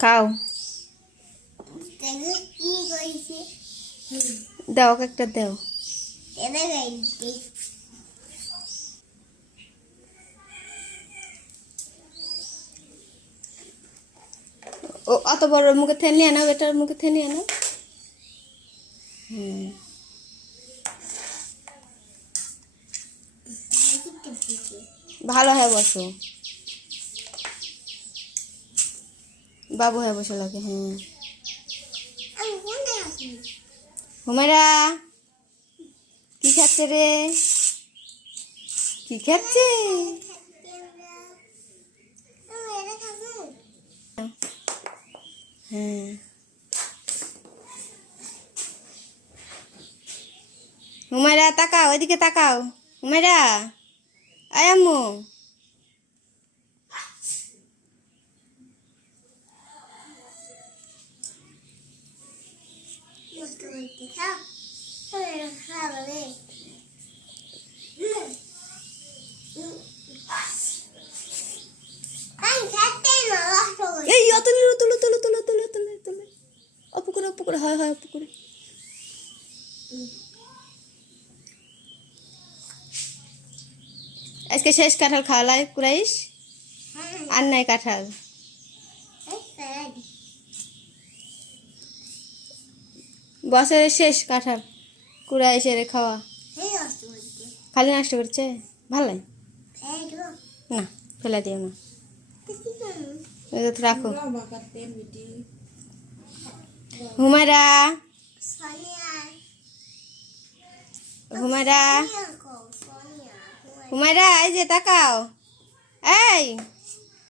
খাও দাও একটা দাও ও অত বড় মুখে থেকে নিয়ে নাও এটার মুখে থেকে নিয়ে নাও ভালো হ্যাঁ বসো বাবু হ্যাঁ বসে লাগে হ্যাঁ হুমায়রা কি খাচ্ছে রে কি খাচ্ছে হ্যাঁ হুমায়রা তাকাও এদিকে তাকাও হুমায়রা আয় আম্মু এই তুলে তুলে তুলে তুলে তুলে তুলে তুলে অপু করে হয় হয় অপু করে আজকে শেষ কাঁঠাল খাওয়ালাই কুরাইশ আর নাই কাঁঠাল বছরের শেষ কাঁঠাল কুরাইশের খাওয়া খালি নষ্ট করছে ভালো না ফেলে দিও না রাখো হুমায়রা হুমায়রা হুমায়রা এই যে তাকাও এই